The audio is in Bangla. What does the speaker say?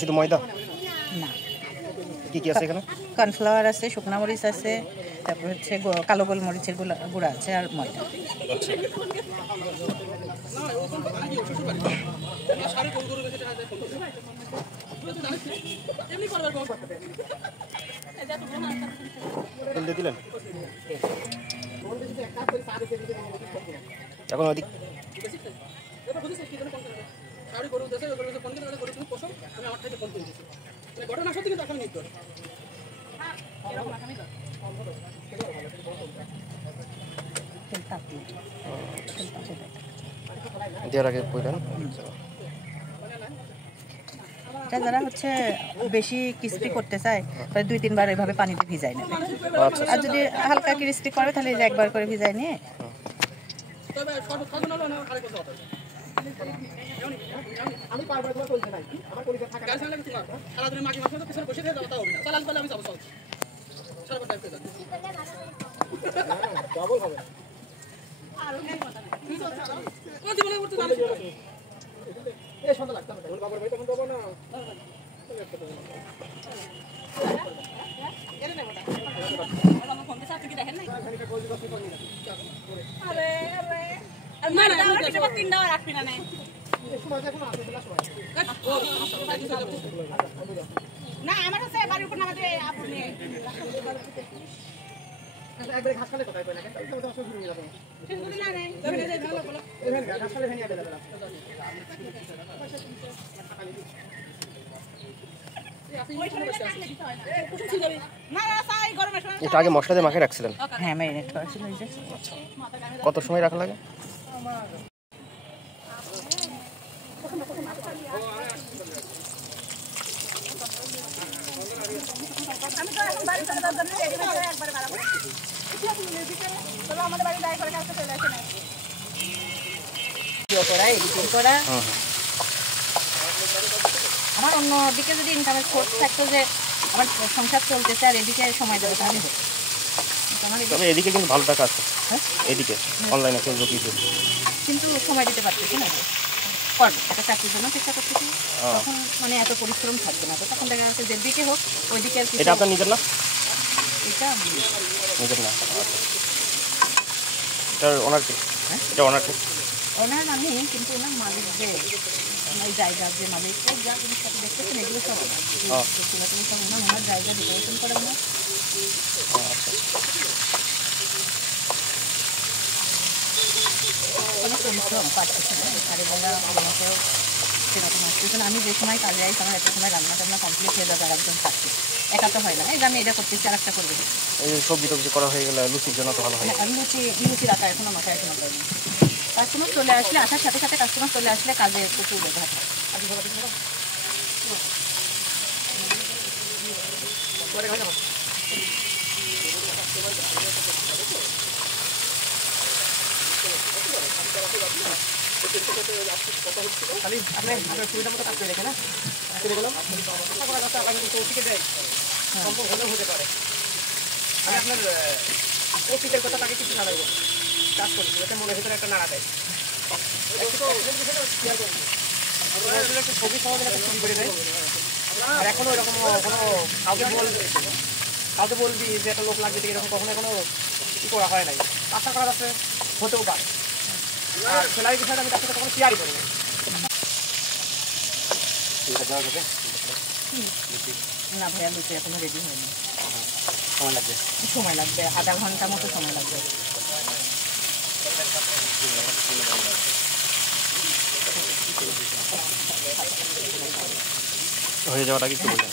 শুধু ময়দা না, কি কি আছে এখানে? কর্নফ্লাওয়ার আছে, শুকনা মরিচ আছে, তারপর হচ্ছে কালো গোলমরিচের গুঁড়া আছে আর ময়দা। দিলেন এখন ওদিক দেওয়ার আগে বললেন এটা যারা হচ্ছে বেশি ক্রিস্পি করতে চায় তাহলে 2-3 বার এভাবে পানিতে ভিজাই নেবে। আর যদি হালকা ক্রিস্পি করে তাহলে যে একবার করে ভিজাই নিয়ে না আমার কাছে বাড়ির উপর নামাতে আপনি একবারে ঘাস খালে কোথায় কই না তাই তো শুরু হয়ে যাবে ঠিক বলি না নাই তবে এই ভালো বলো এই ঘাস খালে ভেঙে যাবে এটা আগে মশলা দিয়ে মাখিয়ে রাখছিলেন? হ্যাঁ, ম্যারিনেট করা ছিল। কত সময় রাখা লাগে? আমার অন্যদিকে যদি ইনকামের সোর্স থাকতো যে আমার সংসার চলতেছে আর এদিকে সময় দেবো তাহলে হতো। তবে এদিকে কিন্তু ভালো টাকা আছে। হ্যাঁ, এদিকে অনলাইনে ফেসবুক ইউটিউব, কিন্তু সময় দিতে পারতেছি না। করবো একটা চাকরির জন্য চেষ্টা করতেছি, তখন মানে এত পরিশ্রম থাকবে না। তো তখন দেখা যাচ্ছে যেদিকে হোক ওইদিকে। এটা আপনার নিজের না? এটা নিজের না। এটার ওনার কি? হ্যাঁ, এটা ওনার কি? ওনার মানে কিন্তু ওনার মালিক যে ওই জায়গার যে মালিক যা জিনিসপত্র দেখতেছেন এগুলো সব ওনার ওনার জায়গা ডেকোরেশন করে ওনার। অনেক পরিশ্রম পাচ্ছি না আর এবার আমাকেও সেরকম আসছে। আমি যে সময় কাজে যাই আমার একটা সময় রান্না টান্না কমপ্লিট হয়ে যাবে আর একজন থাকছে, একা তো হয় না। এই যে আমি এটা করতেছি আর একটা করবে, এই সবজি টবজি করা হয়ে গেলে লুচির জন্য তো ভালো হয়। আমি লুচি রাখা এখনো মাথায় এখনো করিনি। কাস্টমার চলে আসলে আসার সাথে সাথে কাস্টমার চলে আসলে কাজে প্রচুর ব্যবহার হয়। সুবিধা মতো কাজ করে দেখে না চলে গেলাম শিখে দেয় সম্ভব হলেও হতে পারে। আমি আপনার অতীতের কথা তাকে কিছু জানাইব কাজ করছি যাতে মনের ভিতরে একটা নাড়া দেয়। একটা ছবি সমাজে একটা ছবি করে দেয় আর এখনো এরকম কোনো কাউকে বলবি যে একটা লোক লাগবে এরকম কখনো কোনো ই করা হয় নাই। আশা করা যাচ্ছে হতেও পারে। আর সেলাই বিষয়টা আমি তার সাথে কখনো শেয়ারই করি না। না ভাইয়া লুচি এখনো রেডি হয়নি, সময় লাগবে আধা ঘন্টা মতো সময় লাগবে। হয়ে যাওয়ার আগে একটু বলুন।